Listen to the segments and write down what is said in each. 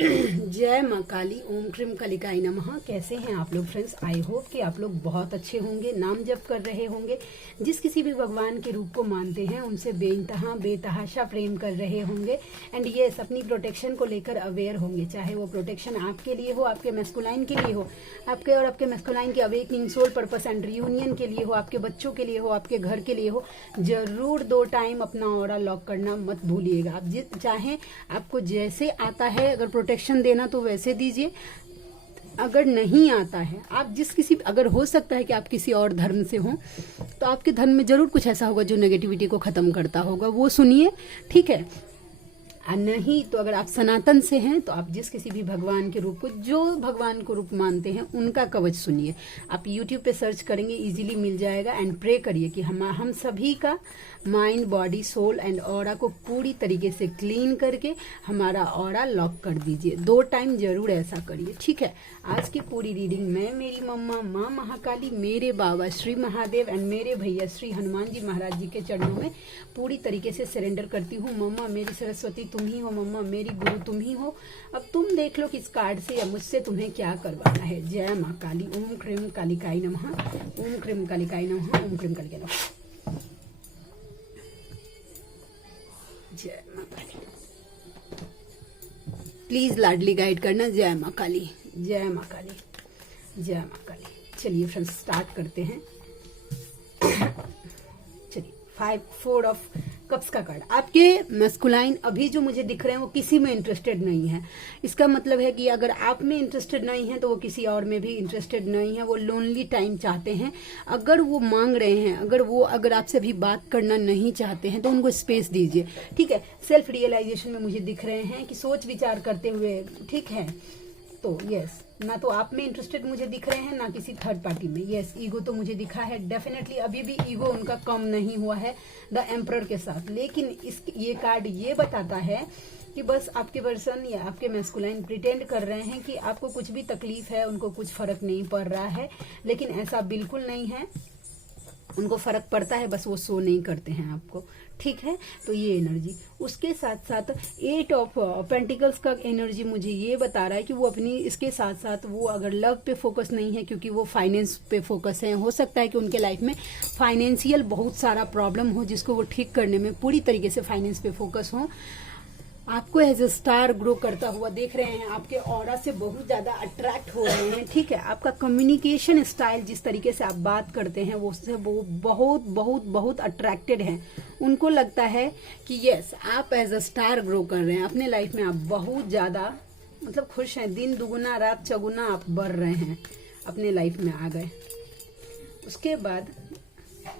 जय माँ काली, ओम क्रीम कालिकाई नमः। कैसे हैं आप लोग फ्रेंड्स? आई होप कि आप लोग बहुत अच्छे होंगे, नाम जप कर रहे होंगे, जिस किसी भी भगवान के रूप को मानते हैं उनसे बेइंतहा बेतहाशा प्रेम कर रहे होंगे। एंड यस, अपनी प्रोटेक्शन को लेकर अवेयर होंगे, चाहे वो प्रोटेक्शन आपके लिए हो, आपके मैस्कुलाइन के लिए हो, आपके और आपके मैस्कुलाइन के awakening soul purpose and reunion के लिए हो, आपके बच्चों के लिए हो, आपके घर के लिए हो। जरूर 2 टाइम अपना ऑरा लॉक करना मत भूलिएगा। आप चाहें आपको जैसे आता है, अगर प्रोटेक्शन देना तो वैसे दीजिए, अगर नहीं आता है आप अगर हो सकता है कि आप किसी और धर्म से हो तो आपके धर्म में जरूर कुछ ऐसा होगा जो नेगेटिविटी को खत्म करता होगा, वो सुनिए, ठीक है। नहीं तो अगर आप सनातन से हैं तो आप जिस किसी भी भगवान के रूप को, जो भगवान को रूप मानते हैं, उनका कवच सुनिए। आप YouTube पे सर्च करेंगे, इजीली मिल जाएगा। एंड प्रे करिए कि हम सभी का mind, body, soul and aura को पूरी तरीके से क्लीन करके हमारा ऑरा लॉक कर दीजिए। 2 टाइम जरूर ऐसा करिए, ठीक है। आज की पूरी रीडिंग मैं, मेरी मम्मा माँ महाकाली, मेरे बाबा श्री महादेव एंड मेरे भैया श्री हनुमान जी महाराज जी के चरणों में पूरी तरीके से सरेंडर करती हूँ। मम्मा मेरी सरस्वती तुम ही हो, मम्मा मेरी गुरु तुम ही हो। अब तुम देख लो कि इस कार्ड से या मुझसे तुम्हें क्या करवाना है। जय माँ काली, ओम क्रीम कालिकाई नमः, ओम क्रीम कालिकाई नमः, ओम क्रीम कालिकाई नमः। जय माँ काली, प्लीज लाडली गाइड करना। जय माँ काली, जय माँ काली, जय माँ काली। चलिए फ्रेंड्स, स्टार्ट करते हैं। चलिए, 4 ऑफ कप्स का कार्ड। आपके मैस्कुलाइन अभी जो मुझे दिख रहे हैं वो किसी में इंटरेस्टेड नहीं है। इसका मतलब है कि अगर आप में इंटरेस्टेड नहीं है तो वो किसी और में भी इंटरेस्टेड नहीं है। वो लोनली टाइम चाहते हैं। अगर वो मांग रहे हैं, अगर आपसे अभी बात करना नहीं चाहते हैं तो उनको स्पेस दीजिए, ठीक है। सेल्फ रियलाइजेशन में मुझे दिख रहे हैं कि सोच विचार करते हुए, ठीक है। तो यस, ना तो आप में इंटरेस्टेड मुझे दिख रहे हैं, ना किसी थर्ड पार्टी में। यस, ईगो तो मुझे दिखा है डेफिनेटली, अभी भी ईगो उनका कम नहीं हुआ है द एम्परर के साथ। लेकिन ये कार्ड ये बताता है कि बस आपके पर्सन या आपके मैस्कुलाइन प्रिटेंड कर रहे हैं कि आपको कुछ भी तकलीफ है, उनको कुछ फर्क नहीं पड़ रहा है। लेकिन ऐसा बिल्कुल नहीं है, उनको फर्क पड़ता है, बस वो शो नहीं करते हैं आपको, ठीक है। तो ये एनर्जी, उसके साथ साथ 8 ऑफ पेंटिकल्स का एनर्जी मुझे ये बता रहा है कि वो अपनी, इसके साथ साथ वो अगर लव पे फोकस नहीं है, क्योंकि वो फाइनेंस पे फोकस है। हो सकता है कि उनके लाइफ में फाइनेंशियल बहुत सारा प्रॉब्लम हो, जिसको वो ठीक करने में पूरी तरीके से फाइनेंस पे फोकस हो। आपको एज ए स्टार ग्रो करता हुआ देख रहे हैं, आपके ऑरा से बहुत ज्यादा अट्रैक्ट हो रहे हैं, ठीक है। आपका कम्युनिकेशन स्टाइल, जिस तरीके से आप बात करते हैं, वो उससे वो बहुत बहुत बहुत अट्रैक्टेड हैं। उनको लगता है कि यस, आप एज अ स्टार ग्रो कर रहे हैं अपने लाइफ में। आप बहुत ज्यादा मतलब खुश हैं, दिन दुगुना रात चौगुना आप बढ़ रहे हैं, अपने लाइफ में आ गए। उसके बाद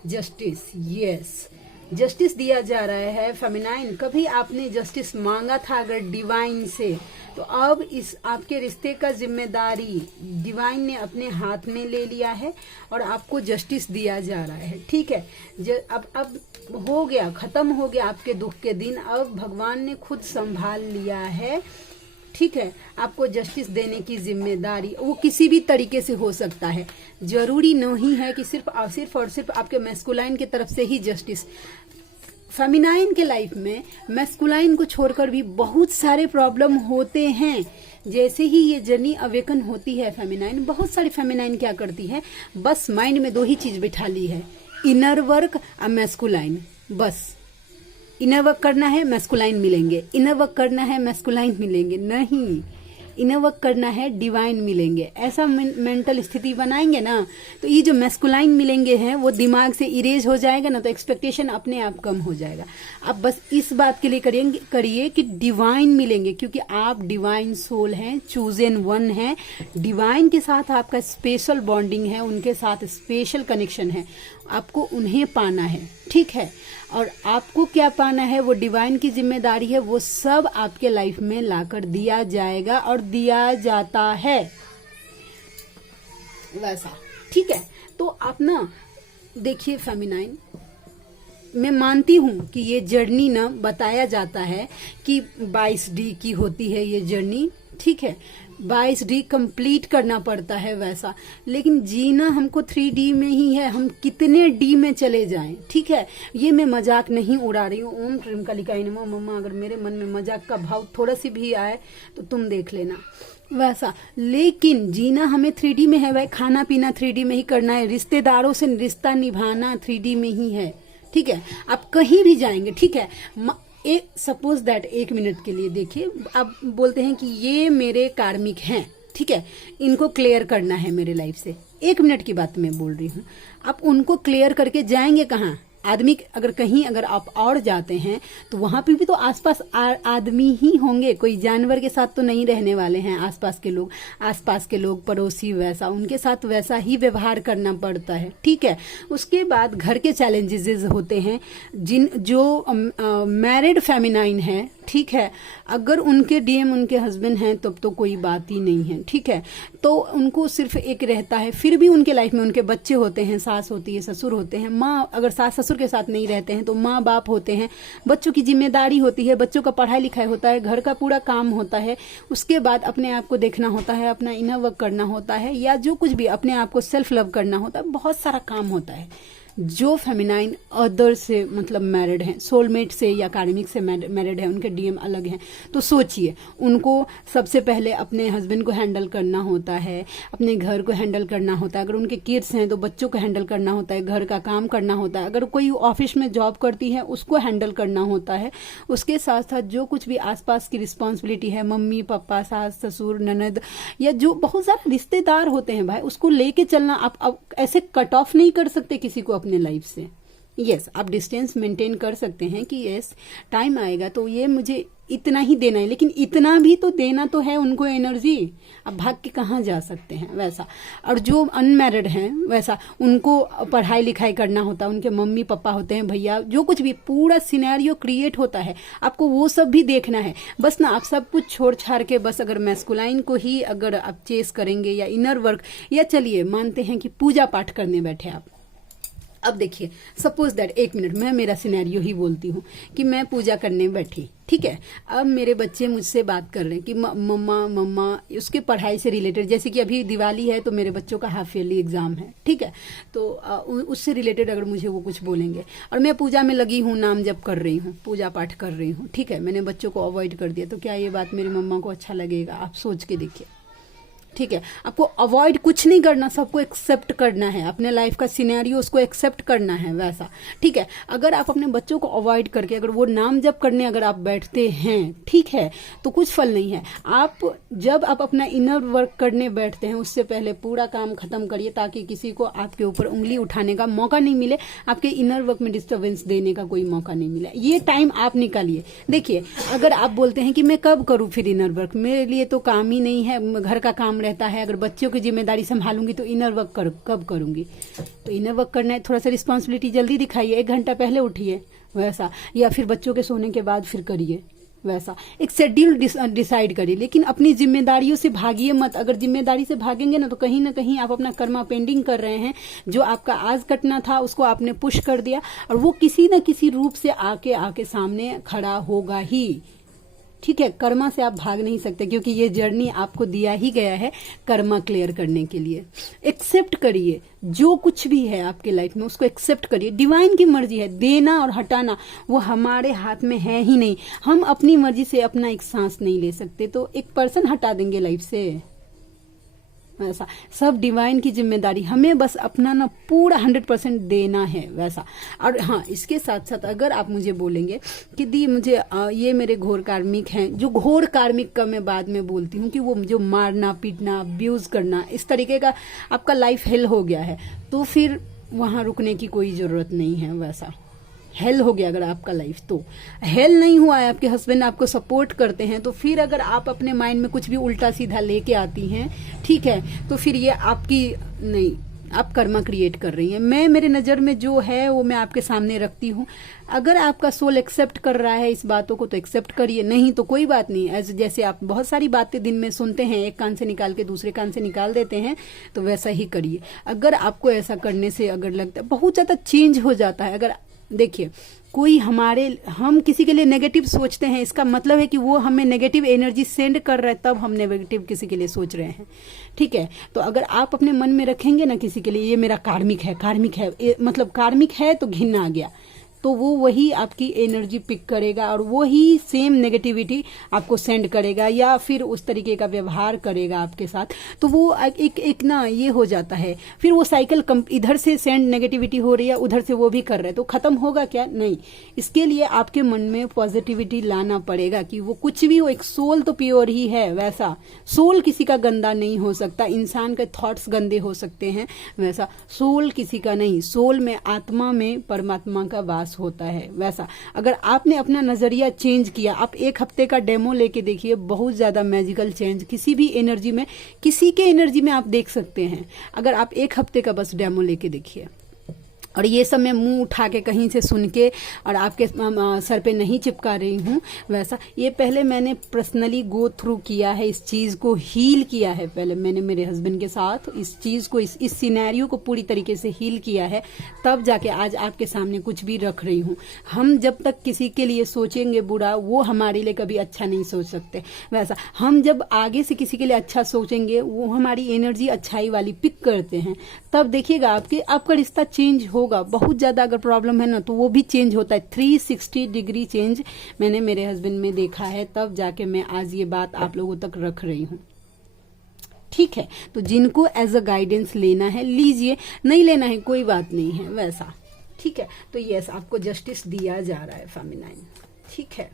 जस्टिस, यस, जस्टिस दिया जा रहा है। फेमिनाइन, कभी आपने जस्टिस मांगा था अगर डिवाइन से, तो अब इस आपके रिश्ते का जिम्मेदारी डिवाइन ने अपने हाथ में ले लिया है और आपको जस्टिस दिया जा रहा है, ठीक है। अब हो गया, खत्म हो गया आपके दुख के दिन। अब भगवान ने खुद संभाल लिया है, ठीक है। आपको जस्टिस देने की जिम्मेदारी, वो किसी भी तरीके से हो सकता है। जरूरी नहीं है कि सिर्फ और सिर्फ आपके मैस्कुलाइन की तरफ से ही जस्टिस। फेमिनाइन के लाइफ में मैस्कुलाइन को छोड़कर भी बहुत सारे प्रॉब्लम होते हैं। जैसे ही ये जर्नी अवेकन होती है फेमिनाइन, बहुत सारी फेमिनाइन क्या करती है, बस माइंड में 2 ही चीज बिठा ली है, इनर वर्क और मैस्कुलाइन। बस इनर वर्क करना है, मैस्कुलाइन मिलेंगे, इनर वर्क करना है, मैस्कुलाइन मिलेंगे। नहीं, इनर वर्क करना है, डिवाइन मिलेंगे। ऐसा मेंटल स्थिति बनाएंगे ना, तो ये जो मैस्कुलाइन मिलेंगे हैं वो दिमाग से इरेज हो जाएगा ना, तो एक्सपेक्टेशन अपने आप कम हो जाएगा। आप बस इस बात के लिए करिए कि डिवाइन मिलेंगे, क्योंकि आप डिवाइन सोल हैं, चूजन वन हैं। डिवाइन के साथ आपका स्पेशल बॉन्डिंग है, उनके साथ स्पेशल कनेक्शन है। आपको उन्हें पाना है, ठीक है। और आपको क्या पाना है, वो डिवाइन की जिम्मेदारी है। वो सब आपके लाइफ में लाकर दिया जाएगा और दिया जाता है वैसा, ठीक है। तो आप ना देखिए फेमिनाइन, मैं मानती हूँ कि ये जर्नी ना बताया जाता है कि 22D की होती है ये जर्नी, ठीक है, 22D कंप्लीट करना पड़ता है वैसा। लेकिन जीना हमको 3D में ही है, हम कितने D में चले जाएं, ठीक है। ये मैं मजाक नहीं उड़ा रही हूँ। ओम ट्रिमकालिकाय नमः। मम्मा, अगर मेरे मन में मजाक का भाव थोड़ा सी भी आए तो तुम देख लेना वैसा। लेकिन जीना हमें 3D में है भाई, खाना पीना 3D में ही करना है, रिश्तेदारों से रिश्ता निभाना 3D में ही है, ठीक है। आप कहीं भी जाएंगे, ठीक है। सपोज दैट 1 मिनट के लिए देखिए, आप बोलते हैं कि ये मेरे कार्मिक हैं, ठीक है, इनको क्लियर करना है मेरे लाइफ से। 1 मिनट की बात मैं बोल रही हूँ। आप उनको क्लियर करके जाएंगे कहाँ? आदमी अगर कहीं अगर आप और जाते हैं तो वहां पे भी तो आसपास आदमी ही होंगे, कोई जानवर के साथ तो नहीं रहने वाले हैं। आसपास के लोग पड़ोसी वैसा, उनके साथ वैसा ही व्यवहार करना पड़ता है, ठीक है। उसके बाद घर के चैलेंजेस होते हैं, जो मैरिड फेमिनाइन है, ठीक है, अगर उनके डीएम उनके हस्बैंड हैं तब तो कोई बात ही नहीं है, ठीक है। तो उनको सिर्फ एक रहता है, फिर भी उनके लाइफ में उनके बच्चे होते हैं, सास होती है, ससुर होते हैं, माँ, अगर सास ससुर के साथ नहीं रहते हैं तो माँ बाप होते हैं, बच्चों की जिम्मेदारी होती है, बच्चों का पढ़ाई लिखाई होता है, घर का पूरा काम होता है। उसके बाद अपने आप को देखना होता है, अपना इनर वर्क करना होता है, या जो कुछ भी अपने आप को सेल्फ लव करना होता है, बहुत सारा काम होता है। जो फेमिनाइन अदर से मतलब मैरिड हैं, सोलमेट से या कार्मिक से मैरिड है, उनके डीएम अलग हैं, तो सोचिए उनको सबसे पहले अपने हस्बैंड को हैंडल करना होता है, अपने घर को हैंडल करना होता है, अगर उनके किड्स हैं तो बच्चों को हैंडल करना होता है, घर का काम करना होता है, अगर कोई ऑफिस में जॉब करती है उसको हैंडल करना होता है। उसके साथ साथ जो कुछ भी आसपास की रिस्पॉन्सिबिलिटी है, मम्मी पापा, सास ससुर, ननद, या जो बहुत सारे रिश्तेदार होते हैं भाई, उसको लेके चलना। आप ऐसे कट ऑफ नहीं कर सकते किसी को अपने लाइफ से। यस, आप डिस्टेंस मेंटेन कर सकते हैं कि यस टाइम आएगा तो ये मुझे इतना ही देना है, लेकिन इतना भी तो देना तो है उनको एनर्जी। अब भाग के कहाँ जा सकते हैं वैसा। और जो अनमैरिड हैं वैसा, उनको पढ़ाई लिखाई करना होता है, उनके मम्मी पापा होते हैं, भैया, जो कुछ भी पूरा सिनेरियो क्रिएट होता है, आपको वो सब भी देखना है। बस ना आप सब कुछ छोड़ छाड़ के बस अगर मैस्कुलाइन को ही अगर आप चेस करेंगे या इनर वर्क, या चलिए मानते हैं कि पूजा पाठ करने बैठे आप। अब देखिए, सपोज दैट 1 मिनट मैं मेरा सिनेरियो ही बोलती हूँ कि मैं पूजा करने बैठी, ठीक है। अब मेरे बच्चे मुझसे बात कर रहे हैं कि मम्मा उसके पढ़ाई से रिलेटेड, जैसे कि अभी दिवाली है तो मेरे बच्चों का हाफ ईयरली एग्जाम है, ठीक है, तो उससे रिलेटेड अगर मुझे वो कुछ बोलेंगे और मैं पूजा में लगी हूँ, नाम जप कर रही हूँ, पूजा पाठ कर रही हूँ, ठीक है, मैंने बच्चों को अवॉइड कर दिया, तो क्या ये बात मेरी मम्मा को अच्छा लगेगा? आप सोच के देखिए, ठीक है। आपको अवॉइड कुछ नहीं करना, सबको एक्सेप्ट करना है, अपने लाइफ का सिनेरियो उसको एक्सेप्ट करना है वैसा, ठीक है। अगर आप अपने बच्चों को अवॉइड करके अगर वो नाम जप करने अगर आप बैठते हैं, ठीक है, तो कुछ फल नहीं है। जब आप अपना इनर वर्क करने बैठते हैं उससे पहले पूरा काम खत्म करिए, ताकि किसी को आपके ऊपर उंगली उठाने का मौका नहीं मिले, आपके इनर वर्क में डिस्टर्बेंस देने का कोई मौका नहीं मिले। ये टाइम आप निकालिए। देखिए, अगर आप बोलते हैं कि मैं कब करूं फिर इनर वर्क, मेरे लिए तो काम ही नहीं है, घर का काम रहता है, अगर बच्चों की जिम्मेदारी संभालूंगी तो इनर वर्क कब करूंगी? तो इनर वर्क करना है, थोड़ा सा रिस्पॉन्सिबिलिटी जल्दी दिखाइए, 1 घंटा पहले उठिए वैसा, या फिर बच्चों के सोने के बाद फिर करिए वैसा। एक शेड्यूल डिसाइड करिए, लेकिन अपनी जिम्मेदारियों से भागिए मत। अगर जिम्मेदारी से भागेंगे ना कहीं आप अपना कर्मा पेंडिंग कर रहे हैं। जो आपका आज कटना था उसको आपने पुश कर दिया, और वो किसी न किसी रूप से आके सामने खड़ा होगा ही, ठीक है। कर्मा से आप भाग नहीं सकते, क्योंकि ये जर्नी आपको दिया ही गया है कर्मा क्लियर करने के लिए। एक्सेप्ट करिए जो कुछ भी है आपके लाइफ में, उसको एक्सेप्ट करिए। डिवाइन की मर्जी है, देना और हटाना वो हमारे हाथ में है ही नहीं। हम अपनी मर्जी से अपना एक सांस नहीं ले सकते, तो एक पर्सन हटा देंगे लाइफ से वैसा। सब डिवाइन की जिम्मेदारी, हमें बस अपना ना पूरा 100% देना है वैसा। और हाँ, इसके साथ साथ अगर आप मुझे बोलेंगे कि दी मुझे ये मेरे घोर कार्मिक हैं, जो घोर कार्मिक का मैं बाद में बोलती हूँ कि वो जो मारना पीटना अब्यूज करना इस तरीके का आपका लाइफ हेल हो गया है, तो फिर वहाँ रुकने की कोई जरूरत नहीं है वैसा। हेल हो गया अगर आपका लाइफ, तो हेल नहीं हुआ है, आपके हस्बैंड आपको सपोर्ट करते हैं, तो फिर अगर आप अपने माइंड में कुछ भी उल्टा सीधा लेके आती हैं, ठीक है, तो फिर ये आपकी नहीं, आप कर्मा क्रिएट कर रही हैं। मेरे नज़र में जो है वो मैं आपके सामने रखती हूँ। अगर आपका सोल एक्सेप्ट कर रहा है इस बातों को तो एक्सेप्ट करिए, नहीं तो कोई बात नहीं। जैसे आप बहुत सारी बातें दिन में सुनते हैं, एक कान से निकाल के दूसरे कान से निकाल देते हैं, तो वैसा ही करिए। अगर आपको ऐसा करने से अगर लगता है बहुत ज़्यादा चेंज हो जाता है, अगर देखिए, कोई हम किसी के लिए नेगेटिव सोचते हैं, इसका मतलब है कि वो हमें नेगेटिव एनर्जी सेंड कर रहा है, तब हम नेगेटिव किसी के लिए सोच रहे हैं। ठीक है, तो अगर आप अपने मन में रखेंगे ना किसी के लिए, ये मेरा कार्मिक है, कार्मिक है, मतलब कार्मिक है तो घिन आ गया, तो वो वही आपकी एनर्जी पिक करेगा और वही सेम नेगेटिविटी आपको सेंड करेगा या फिर उस तरीके का व्यवहार करेगा आपके साथ। तो वो एक ना ये हो जाता है, फिर वो साइकिल इधर से सेंड नेगेटिविटी हो रही है, उधर से वो भी कर रहे हैं, तो खत्म होगा क्या? नहीं। इसके लिए आपके मन में पॉजिटिविटी लाना पड़ेगा कि वो कुछ भी हो, एक सोल तो प्योर ही है, वैसा सोल किसी का गंदा नहीं हो सकता। इंसान के थॉट्स गंदे हो सकते हैं, वैसा सोल किसी का नहीं। सोल में, आत्मा में परमात्मा का वास होता है। वैसा अगर आपने अपना नजरिया चेंज किया, आप एक हफ्ते का डेमो लेके देखिए, बहुत ज्यादा मैजिकल चेंज किसी भी एनर्जी में, किसी के एनर्जी में आप देख सकते हैं। अगर आप एक हफ्ते का बस डेमो लेके देखिए। और ये सब मैं मुंह उठा के कहीं से सुन के और आपके सर पे नहीं चिपका रही हूँ, वैसा ये पहले मैंने पर्सनली गो थ्रू किया है, इस चीज़ को हील किया है। पहले मैंने मेरे हस्बैंड के साथ इस चीज़ को, इस सिनेरियो को पूरी तरीके से हील किया है, तब जाके आज आपके सामने कुछ भी रख रही हूँ। हम जब तक किसी के लिए सोचेंगे बुरा, वो हमारे लिए कभी अच्छा नहीं सोच सकते। वैसा हम जब आगे से किसी के लिए अच्छा सोचेंगे, वो हमारी एनर्जी अच्छाई वाली पिक करते हैं, तब देखिएगा आपका रिश्ता चेंज होगा। बहुत ज्यादा अगर प्रॉब्लम है ना, तो वो भी चेंज होता है। 360 डिग्री चेंज मैंने मेरे हस्बैंड में देखा है, तब जाके मैं आज ये बात आप लोगों तक रख रही हूँ। ठीक है, तो जिनको एज अ गाइडेंस लेना है लीजिए, नहीं लेना है कोई बात नहीं है, वैसा। ठीक है, तो यस, आपको जस्टिस दिया जा रहा है फेमिनाइन। ठीक है,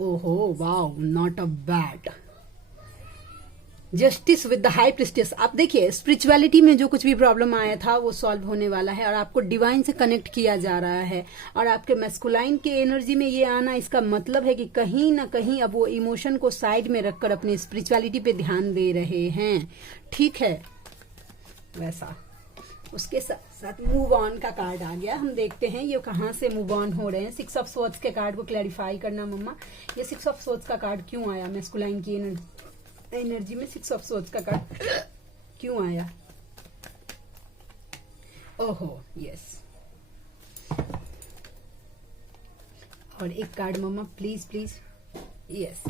ओहो wow, not a bad justice with the high priestess. आप देखिए, स्पिरिचुअलिटी में जो कुछ भी प्रॉब्लम आया था वो सॉल्व होने वाला है और आपको डिवाइन से कनेक्ट किया जा रहा है। और आपके मैस्कुलाइन के एनर्जी में ये आना, इसका मतलब है कि कहीं ना कहीं अब वो इमोशन को साइड में रखकर अपनी स्पिरिचुअलिटी पे ध्यान दे रहे हैं। ठीक है, वैसा उसके साथ साथ मूव ऑन का कार्ड आ गया। हम देखते हैं ये कहाँ से मूव ऑन हो रहे हैं। 6 ऑफ सोर्ड्स के कार्ड को क्लैरिफाई करना मम्मा, ये 6 ऑफ सोर्ड्स का कार्ड क्यों आया मैस्कुलाइन की एनर्जी में? 6 ऑफ सोर्ड्स का कार्ड क्यों आया? ओहो यस, और एक कार्ड मम्मा please please. Yes,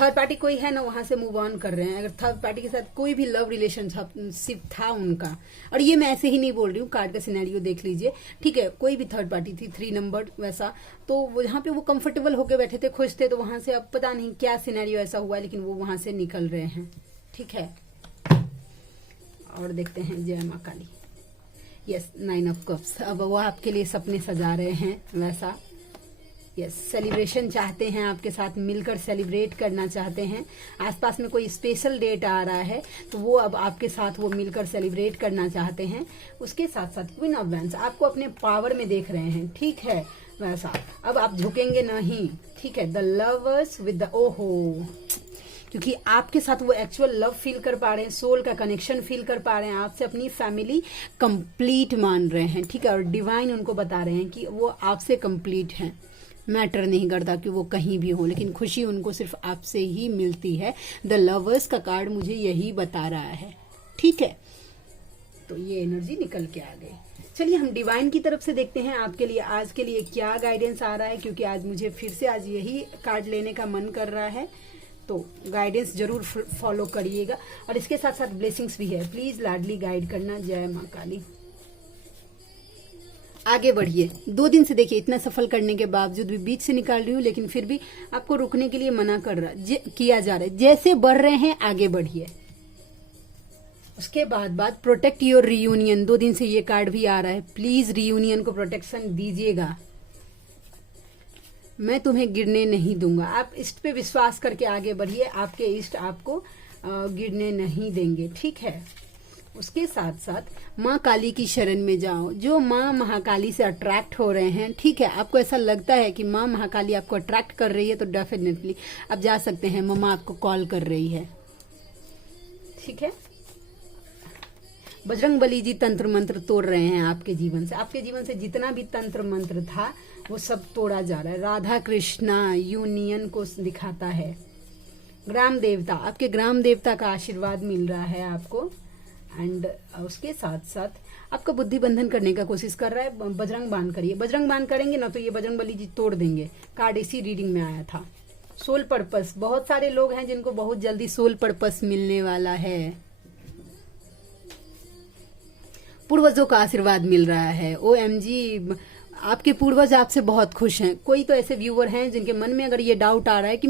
third party कोई है ना, वहां से मूव ऑन कर रहे हैं। अगर थर्ड पार्टी के साथ कोई भी लव रिलेशनशिप था उनका, और ये मैं ऐसे ही नहीं बोल रही हूँ, कार्ड का सिनेरियो देख लीजिए। ठीक है, कोई भी थर्ड पार्टी थी, 3 नंबर वैसा, तो जहाँ पे वो कंफर्टेबल होके बैठे थे, खुश थे, तो वहां से अब पता नहीं क्या सिनेरियो ऐसा हुआ, लेकिन वो वहां से निकल रहे हैं। ठीक है, और देखते हैं जय माँ काली। यस, 9 ऑफ कप्स, अब वो आपके लिए सपने सजा रहे हैं, वैसा। यस, सेलिब्रेशन चाहते हैं, आपके साथ मिलकर सेलिब्रेट करना चाहते हैं। आसपास में कोई स्पेशल डेट आ रहा है, तो वो अब आपके साथ वो मिलकर सेलिब्रेट करना चाहते हैं। उसके साथ साथ क्वीन ऑफ वैंड्स आपको अपने पावर में देख रहे हैं। ठीक है, वैसा अब आप झुकेंगे नहीं। ठीक है, द लवर्स विद द, ओहो, क्योंकि आपके साथ वो एक्चुअल लव फील कर पा रहे हैं, सोल का कनेक्शन फील कर पा रहे हैं, आपसे अपनी फैमिली कंप्लीट मान रहे हैं। ठीक है, और डिवाइन उनको बता रहे हैं कि वो आपसे कंप्लीट हैं। मैटर नहीं करता कि वो कहीं भी हो, लेकिन खुशी उनको सिर्फ आपसे ही मिलती है। द लवर्स का कार्ड मुझे यही बता रहा है। ठीक है, तो ये एनर्जी निकल के आ गई। चलिए हम डिवाइन की तरफ से देखते हैं आपके लिए आज के लिए क्या गाइडेंस आ रहा है, क्योंकि आज मुझे फिर से आज यही कार्ड लेने का मन कर रहा है। तो गाइडेंस जरूर फॉलो करिएगा, और इसके साथ साथ ब्लेसिंग्स भी है। प्लीज लाडली गाइड करना। जय माँ काली। आगे बढ़िए। 2 दिन से देखिए, इतना सफल करने के बावजूद भी बीच से निकाल रही हूँ, लेकिन फिर भी आपको रुकने के लिए मना कर रहा किया जा रहा है। जैसे बढ़ रहे हैं आगे बढ़िए। उसके बाद प्रोटेक्ट योर रियूनियन। 2 दिन से ये कार्ड भी आ रहा है। प्लीज रियूनियन को प्रोटेक्शन दीजिएगा, मैं तुम्हें गिरने नहीं दूंगा। आप इष्ट पे विश्वास करके आगे बढ़िए, आपके इष्ट आपको गिरने नहीं देंगे। ठीक है, उसके साथ साथ माँ काली की शरण में जाओ। जो माँ महाकाली से अट्रैक्ट हो रहे हैं, ठीक है, आपको ऐसा लगता है कि माँ महाकाली आपको अट्रैक्ट कर रही है, तो डेफिनेटली आप जा सकते हैं। मम्मा आपको कॉल कर रही है। ठीक है, बजरंग बली जी तंत्र मंत्र तोड़ रहे हैं आपके जीवन से। आपके जीवन से जितना भी तंत्र मंत्र था वो सब तोड़ा जा रहा है। राधा कृष्णा यूनियन को दिखाता है। ग्राम देवता, आपके ग्राम देवता का आशीर्वाद मिल रहा है आपको। एंड उसके साथ साथ आपका बुद्धि बंधन करने का कोशिश कर रहा है। बजरंग बाण करिए, बजरंग बाण करेंगे ना तो ये बजरंग बली जी तोड़ देंगे। कार्ड इसी रीडिंग में आया था। सोल पर्पस, बहुत सारे लोग हैं जिनको बहुत जल्दी सोल पर्पस मिलने वाला है। पूर्वजों का आशीर्वाद मिल रहा है। OMG, आपके पूर्वज आपसे बहुत खुश हैं। कोई तो ऐसे व्यूअर हैं जिनके मन में अगर ये डाउट आ रहा है कि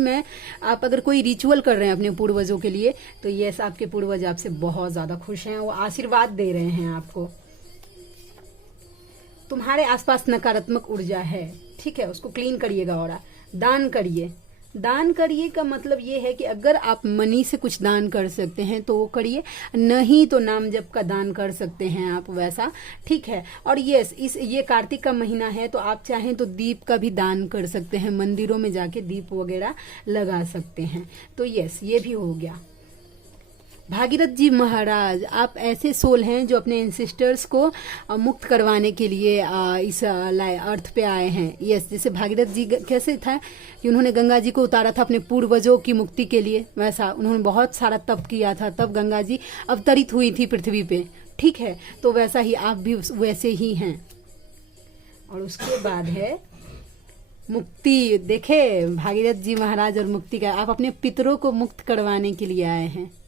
आप अगर कोई रिचुअल कर रहे हैं अपने पूर्वजों के लिए, तो यस, आपके पूर्वज आपसे बहुत ज्यादा खुश हैं, वो आशीर्वाद दे रहे हैं आपको। तुम्हारे आसपास नकारात्मक ऊर्जा है, ठीक है, उसको क्लीन करिएगा। और दान करिए। दान करिए का मतलब ये है कि अगर आप मनी से कुछ दान कर सकते हैं तो वो करिए, नहीं तो नाम जप का दान कर सकते हैं आप, वैसा, ठीक है। और यस, ये कार्तिक का महीना है तो आप चाहें तो दीप का भी दान कर सकते हैं, मंदिरों में जाके दीप वगैरह लगा सकते हैं। तो यस, ये भी हो गया। भागीरथ जी महाराज, आप ऐसे सोल हैं जो अपने एंसेस्टर्स को मुक्त करवाने के लिए इस अर्थ पे आए हैं। यस, जैसे भागीरथ जी कैसे था कि उन्होंने गंगा जी को उतारा था अपने पूर्वजों की मुक्ति के लिए, वैसा उन्होंने बहुत सारा तप किया था, तब गंगा जी अवतरित हुई थी पृथ्वी पे, ठीक है। तो वैसा ही आप भी वैसे ही हैं। और उसके बाद है मुक्ति। देखे भागीरथ जी महाराज और मुक्ति का, आप अपने पितरों को मुक्त करवाने के लिए आए हैं।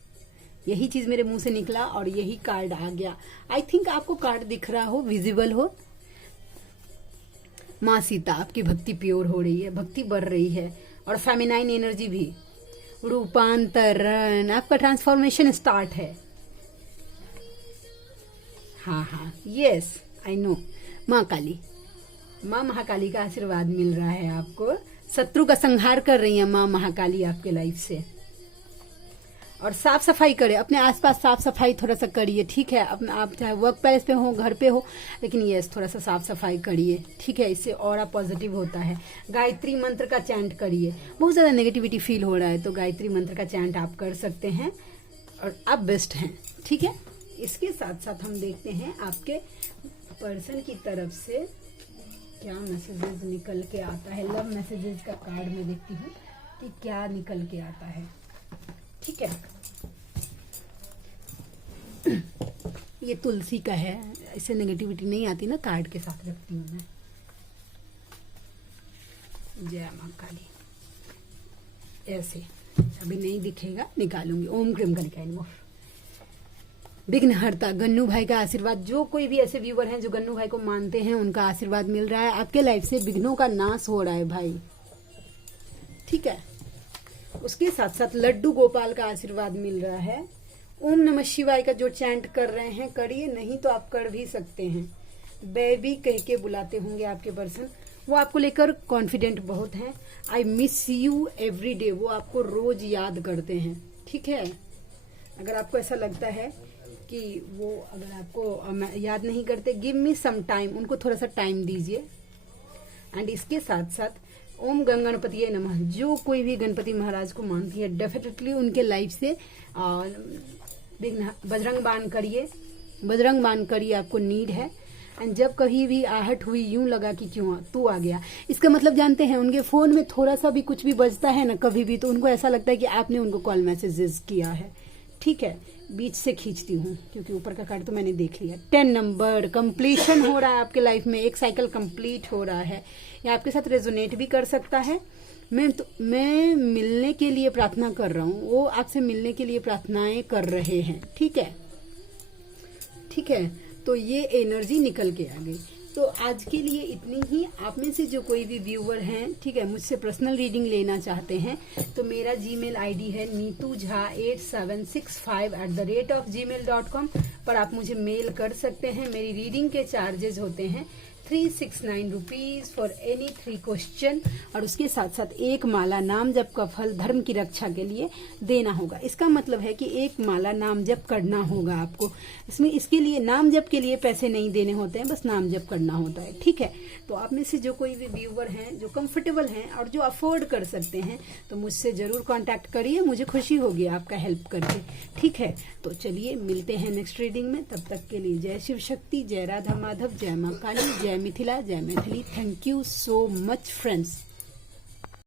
यही चीज मेरे मुंह से निकला और यही कार्ड आ गया। आई थिंक आपको कार्ड दिख रहा हो, विजिबल हो। माँ सीता, आपकी भक्ति प्योर हो रही है, भक्ति बढ़ रही है, और फेमिनाइन एनर्जी भी। रूपांतरण, आपका ट्रांसफॉर्मेशन स्टार्ट है। हाँ, यस, आई नो। माँ काली, माँ महाकाली का आशीर्वाद मिल रहा है आपको। शत्रु का संहार कर रही है माँ महाकाली आपके लाइफ से। और साफ सफाई करें, अपने आसपास साफ सफाई थोड़ा सा करिए, ठीक है। आप चाहे वर्क प्लेस पे हो, घर पे हो, लेकिन यस, थोड़ा सा साफ सफाई करिए, ठीक है। इससे ऑरा पॉजिटिव होता है। गायत्री मंत्र का चैंट करिए। बहुत ज्यादा नेगेटिविटी फील हो रहा है तो गायत्री मंत्र का चैंट आप कर सकते हैं और आप बेस्ट हैं, ठीक है। इसके साथ साथ हम देखते हैं आपके पर्सन की तरफ से क्या मैसेजेस निकल के आता है। लव मैसेजेस का कार्ड में देखती हूँ कि क्या निकल के आता है, ठीक है। ये तुलसी का है, इससे नेगेटिविटी नहीं आती ना, कार्ड के साथ रखती हूँ मैं। जय मां काली। ऐसे अभी नहीं दिखेगा, निकालूंगी। ओम क्रीम कलिकाइन। विघ्नहर्ता, गन्नू भाई का आशीर्वाद। जो कोई भी ऐसे व्यूवर हैं जो गन्नू भाई को मानते हैं, उनका आशीर्वाद मिल रहा है। आपके लाइफ से विघ्नों का नाश हो रहा है भाई, ठीक है। उसके साथ साथ लड्डू गोपाल का आशीर्वाद मिल रहा है। ओम नमः शिवाय का जो चैंट कर रहे हैं करिए, नहीं तो आप कर भी सकते हैं। बेबी कह के बुलाते होंगे आपके पर्सन, वो आपको लेकर कॉन्फिडेंट बहुत हैं। I miss you every day, वो आपको रोज याद करते हैं, ठीक है। अगर आपको ऐसा लगता है कि वो अगर आपको याद नहीं करते, गिव मी सम टाइम, उनको थोड़ा सा टाइम दीजिए। एंड इसके साथ साथ ओम गणपति नमः, जो कोई भी गणपति महाराज को मानती है, डेफिनेटली उनके लाइफ से बजरंग बाण करिए। बजरंग बाण करिए, आपको नीड है। एंड जब कभी भी आहट हुई, यूं लगा कि क्यों तू आ गया, इसका मतलब जानते हैं, उनके फोन में थोड़ा सा भी कुछ भी बजता है ना कभी भी, तो उनको ऐसा लगता है कि आपने उनको कॉल मैसेजेस किया है, ठीक है। बीच से खींचती हूँ क्योंकि ऊपर का कार्ड तो मैंने देख लिया। 10 नंबर कंप्लीशन हो रहा है आपके लाइफ में, एक साइकिल कंप्लीट हो रहा है। ये आपके साथ रेजोनेट भी कर सकता है। मैं मिलने के लिए प्रार्थना कर रहा हूँ, वो आपसे मिलने के लिए प्रार्थनाएं कर रहे हैं, ठीक है, ठीक है। तो ये एनर्जी निकल के आ गई। तो आज के लिए इतनी ही। आप में से जो कोई भी व्यूअर हैं, ठीक है, मुझसे पर्सनल रीडिंग लेना चाहते हैं तो मेरा जीमेल आईडी है neetujha8765@gmail.com पर आप मुझे मेल कर सकते हैं। मेरी रीडिंग के चार्जेस होते हैं 369 रुपीज फॉर एनी 3 क्वेश्चन। और उसके साथ साथ एक माला नाम जप का फल धर्म की रक्षा के लिए देना होगा। इसका मतलब है कि एक माला नाम जप करना होगा आपको। इसके लिए नाम जप के लिए पैसे नहीं देने होते हैं, बस नाम जप करना होता है, ठीक है। तो आप में से जो कोई भी व्यूअर हैं जो कंफर्टेबल हैं और जो अफोर्ड कर सकते हैं तो मुझसे जरूर कांटेक्ट करिए, मुझे खुशी होगी आपका हेल्प करके, ठीक है। तो चलिए मिलते हैं नेक्स्ट रीडिंग में, तब तक के लिए जय शिव शक्ति, जय राधा माधव, जय मां काली, जय मिथिला, जय Maithili. Thank you so much friends.